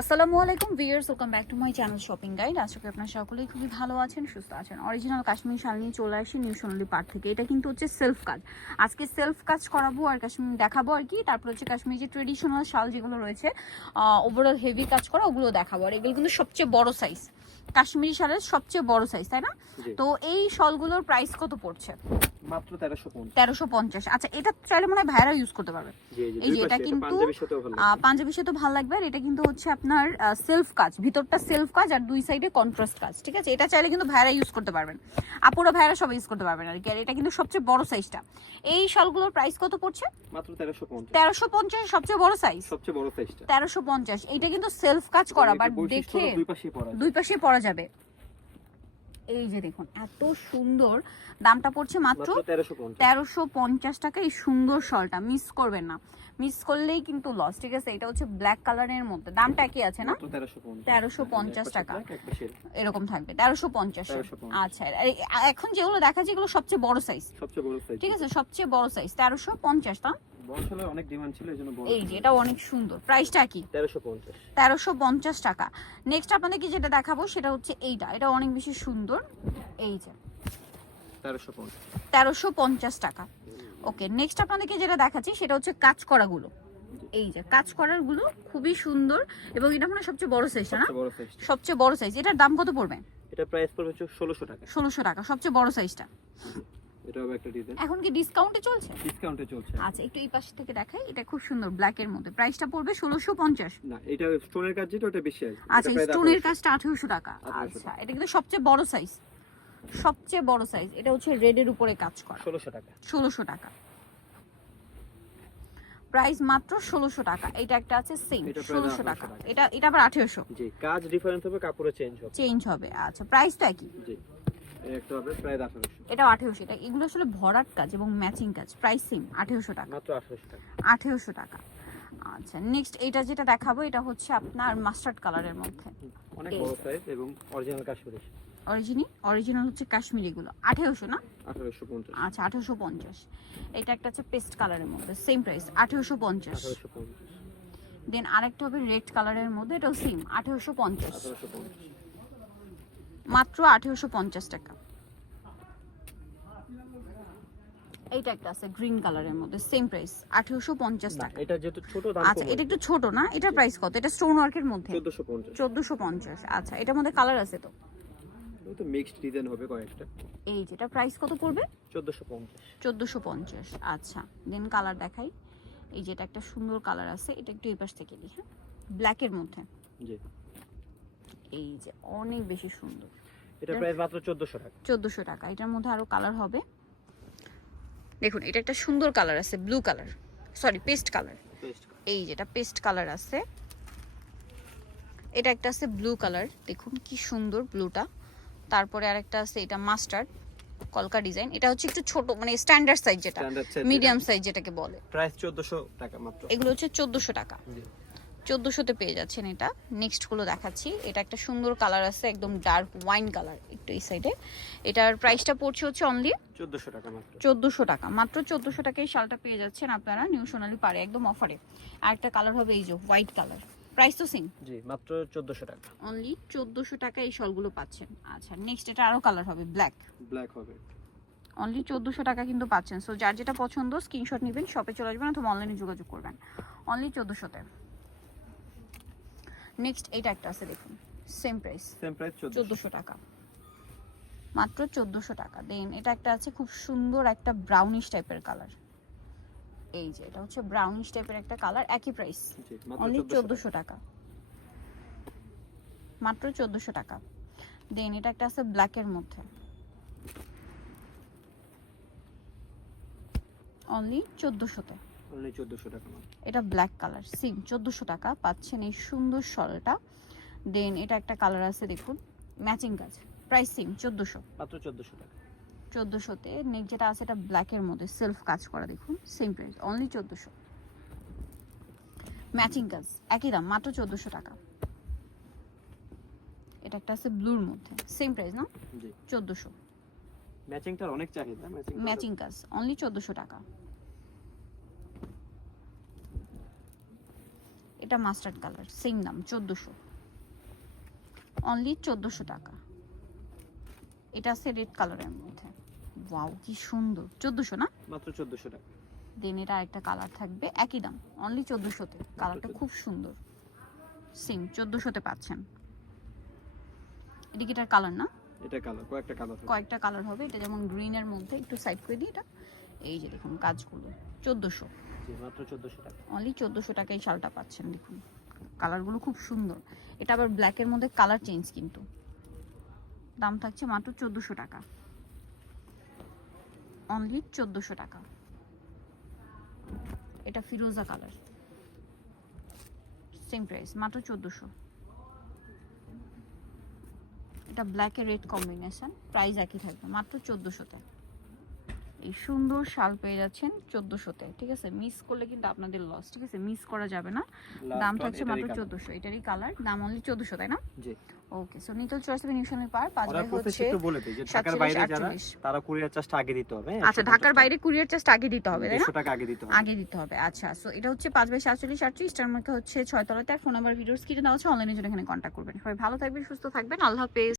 আসসালামু আলাইকুম viewers, welcome back to my channel shopping guide. আশা করি আপনারা সকলেই খুবই ভালো আছেন, সুস্থ আছেন। অরিজিনাল কাশ্মীরি শাল নিয়ে চলে আসি নিউ সোনালী পার্ক থেকে। এটা কিন্তু হচ্ছে সেলফ কাজ। আজকে সেলফ কাজ করাবো আর কাশ্মীর দেখাবো আর কি। তারপর হচ্ছে কাশ্মীরি যে ট্রেডিশনাল শাল যেগুলো রয়েছে ওভারঅল হেভি কাজ করা, ওগুলো দেখাবো। আর এগুলো কিন্তু সবচেয়ে বড় সাইজ, কাশ্মীরি শালের সবচেয়ে বড় সাইজ, তাই না? তো এই শালগুলোর প্রাইস কত পড়ছে? মাত্র 1350। আচ্ছা, এটা চাইলে মনে হয় ভাইরা ইউজ করতে পারবে। এই যে এটা কিন্তু পাঞ্জাবির সাথে ভালো লাগবে। আর এটা কিন্তু হচ্ছে আপনার সেলফ কাজ, ভিতরটা সেলফ কাজ আর দুই সাইডে কন্ট্রাস্ট কাজ, ঠিক আছে? এটা চাইলে কিন্তু ভাইরা ইউজ করতে পারবেন, আপুরা ভাইরা সব ইউজ করতে পারবেন আর কি। আর এটা কিন্তু সবচেয়ে বড় সাইজটা। এই শালগুলোর প্রাইস কত পড়ছে? মাত্র 1350। 1350 সবচেয়ে বড় সাইজ, সবচেয়ে বড় সাইজটা 1350। এটা কিন্তু সেলফ কাজ করা, বাট দেখে দুই পাশে পরা যাবে। এই যে দেখুন এত সুন্দর, দামটা পড়ছে মাত্র 1350 টাকা। এই সুন্দর শলটা মিস করবেন না, মিস করলেই কিন্তু লস, ঠিক আছে? এটা হচ্ছে ব্ল্যাক কালারের মধ্যে, দামটা কি আছে না? 1350 টাকা এরকম থাকবে, 1350। আচ্ছা, এখন যেগুলো দেখা যায় এগুলো সবচেয়ে বড় সাইজ, ঠিক আছে? সবচেয়ে বড় সাইজ 1350। তা অনেক ডিমান্ড ছিল এজন্য বড়। এই যে এটা অনেক সুন্দর, প্রাইসটা কি? 1350 টাকা। নেক্সট আপনাদেরকে যেটা দেখাবো সেটা হচ্ছে এইটা, এটা অনেক বেশি সুন্দর। এই যে 1350 টাকা। ওকে, নেক্সট আপনাদেরকে যেটা দেখাচ্ছি সেটা হচ্ছে কাজ করা গুলো। এই যে কাজ করার গুলো খুবই সুন্দর, এবং এটা মানে সবচেয়ে বড় সাইজ না? সবচেয়ে বড় সাইজ। এটার দাম কত পড়বে? এটা প্রাইস পড়বে 1600 টাকা। 1600 টাকা সবচেয়ে বড় সাইজটা। এটা হবে একটা ডিজাইন। এখন কি ডিসকাউন্টে চলছে? ডিসকাউন্টে চলছে। আচ্ছা, একটু এই পাশ থেকে দেখাই। এটা খুব সুন্দর ব্ল্যাক এর মধ্যে, প্রাইসটা পড়বে 1650। না, এটা স্টোনের কাজ যেটা ওটা বেশি আছে। আচ্ছা, স্টোনের কাজটা 1800 টাকা। আচ্ছা, এটা কিন্তু সবচেয়ে বড় সাইজ, সবচেয়ে বড় সাইজ। এটা হচ্ছে রেড এর উপরে কাজ করা, 1600 টাকা। 1600 টাকা প্রাইস, মাত্র 1600 টাকা। এটা একটা আছে সেম 1600 টাকা। এটা আবার 1800। জি, কাজ ডিফারেন্স হবে, কাপড়ে চেঞ্জ হবে। আচ্ছা, প্রাইসটা একই। জি, একটা হবে প্রায় 1800। এটা 1800 টাকা। এগুলো আসলে ভরাট কাজ এবং ম্যাচিং কাজ, প্রাইস সেম 1800 টাকা। মাত্র 1800 টাকা। 1800 টাকা। আচ্ছা, নেক্সট এটা যেটা দেখাবো এটা হচ্ছে আপনার মাস্টার্ড কালারের মধ্যে, অনেক বড় সাইজ এবং অরিজিনাল কাশ্মীরি। অরিজিনাল হচ্ছে কাশ্মীরি গুলো। 1800 না? 1850। আচ্ছা, 1850। এটা একটা হচ্ছে পেস্ট কালারের মধ্যে, সেম প্রাইস 1850। দেন আরেকটা হবে রেড কালারের মধ্যে, এটাও সেম 1850। মাত্র 1850 টাকা। এইটা একটা আছে গ্রিন কালারের মধ্যে, সেম প্রাইস 1850 টাকা। এটা যেহেতু ছোট দাম। আচ্ছা, এটা একটু ছোট না? এটার প্রাইস কত? এটা স্টোন ওয়ার্কের মধ্যে 1450। 1450। আচ্ছা, এটার মধ্যে কালার আছে তো? তো মিক্সড ডিজাইন হবে কয়েকটা। এই যেটা প্রাইস কত পড়বে? 1450। 1450। আচ্ছা, দেন কালার দেখাই। এই যেটা একটা সুন্দর কালার আছে, এটা একটু এই পাশ থেকে দিই। হ্যাঁ, ব্ল্যাক এর মধ্যে। জি, এই যে অনেক বেশি সুন্দর। এটা প্রাইস মাত্র 1400 টাকা। 1400 টাকা। এটার মধ্যে আরো কালার হবে। দেখুন, এটা একটা সুন্দর কালার আছে, blue colour, sorry paste colour. এই যেটা পেস্ট কালার আছে, এটা একটা আছে ব্লু কালার, দেখুন কি সুন্দর ব্লুটা। তারপরে আরেকটা আছে, এটা মাস্টার্ড কলকা ডিজাইন। এটা হচ্ছে একটু ছোট, মানে স্ট্যান্ডার্ড সাইজ, যেটা মিডিয়াম সাইজ যেটাকে বলে। প্রাইস 1400 টাকা মাত্র। এগুলো হচ্ছে 1400 টাকা। 1400-তে পেয়ে যাচ্ছেন এটা। নেক্সট গুলো দেখাচ্ছি। এটা একটা সুন্দর কালার আছে, একদম ডার্ক ওয়াইন কালার, একটু এই সাইডে। এটার প্রাইসটা পড়ছে হচ্ছে অনলি 1400 টাকা মাত্র। 1400 টাকা। মাত্র 1400 টাকায় এই শালটা পেয়ে যাচ্ছেন আপনারা নিউ সোনালী পারে, একদম অফারে। আর একটা কালার হবে এই যে হোয়াইট কালার, প্রাইস তো সেম। জি, মাত্র 1400 টাকা। অনলি 1400 টাকায় এই শালগুলো পাচ্ছেন। আচ্ছা, নেক্সট এটা আরো কালার হবে, ব্ল্যাক হবে। অনলি 1400 টাকা কিন্তু পাচ্ছেন। সো যার যেটা পছন্দ স্ক্রিনশট নেবেন, শপে চলে আসবেন অথবা অনলাইনে যোগাযোগ করবেন। অনলি 1400-তে। নেক্সট এটা একটা আছে, দেখুন সেম প্রাইস 1400 টাকা, মাত্র 1400 টাকা। দেন এটা একটা আছে খুব সুন্দর একটা ব্রাউনিশ টাইপের কালার। এই যে এটা হচ্ছে ব্রাউনিশ টাইপের একটা কালার, একই প্রাইস, অনলি 1400 টাকা, মাত্র 1400 টাকা। দেন এটা একটা আছে ব্ল্যাকের মধ্যে, অনলি 1400-তে। অনলি 1400 টাকা। এটা ব্ল্যাক কালার, সেম 1400 টাকা পাচ্ছেন এই সুন্দর শলটা। দেন এটা একটা কালার আছে, দেখুন ম্যাচিং কাজ, প্রাইস সেম 1400, মাত্র 1400 টাকা। 1400-তে। নেক্সট যেটা আছে এটা ব্ল্যাকের মধ্যে সেলফ কাজ করা, দেখুন সেম প্রাইস, অনলি 1400। ম্যাচিং কাজ, একই দাম, মাত্র 1400 টাকা। এটা একটা আছে ব্লুর মধ্যে, সেম প্রাইস না? জি, 1400। ম্যাচিংটার অনেক চাহিদা। ম্যাচিং কাজ, অনলি 1400 টাকা। এটা মাস্টার্ড কালার, সেম দাম 1400, অনলি 1400 টাকা। এটা আছে রেড কালারের মধ্যে, ওয়াও কি সুন্দর, 1400 না, মাত্র 1400 টাকা। দেন এটা একটা কালার থাকবে একই দাম, অনলি 1400-তে। কালারটা খুব সুন্দর, সেম 1400-তে পাচ্ছেন। এটা কি এটার কালার না? এটা কালার, কয়েকটা কালার হবে। এটা যেমন গ্রিনের মধ্যে, একটু সাইড করে দিই এটা। এই যে দেখুন কাজগুলো, 1400, জি মাত্র 1400 টাকা। অনলি 1400 টাকায় শালটা পাচ্ছেন। দেখুন কালারগুলো খুব সুন্দর। এটা আবার ব্ল্যাকের মধ্যে কালার চেঞ্জ, কিন্তু দাম থাকছে মাত্র 1400 টাকা, অনলি 1400 টাকা। এটা ফিরোজা কালার, সেম প্রাইস, মাত্র 1400। এটা ব্ল্যাক এর রেড কম্বিনেশন, প্রাইস একই থাকবে, মাত্র 1400-তে। এই সুন্দর শাল পেয়ে যাচ্ছেন 1400-তে, ঠিক আছে? মিস করলে কিন্তু আপনাদের লস, ঠিক আছে? মিস করা যাবে না। দাম থাকছে মাত্র 1400। এটারই কালার, দাম অনলি 1400, তাই না? জি। ওকে, সো নিকল চয়েস হবে নিউশনের পার 5 বাই হচ্ছে একটু বলে দেই যে ঢাকার বাইরে যারা, তারা কুরিয়ার চার্জটা আগে দিতে হবে। আচ্ছা, ঢাকার বাইরে কুরিয়ার চার্জটা আগে দিতে হবে, তাই না? 100 টাকা আগে দিতে হবে। আগে দিতে হবে, আচ্ছা। সো এটা হচ্ছে 5 বাই 47 38 টার মধ্যে হচ্ছে 6 তলাতে। আর ফোন নাম্বার ভিডিওস কিনে দেওয়া হচ্ছে, অনলাইনে জন্য এখানে কন্ট্যাক্ট করবেন। সবাই ভালো থাকবেন, সুস্থ থাকবেন, আল্লাহ হাফেজ।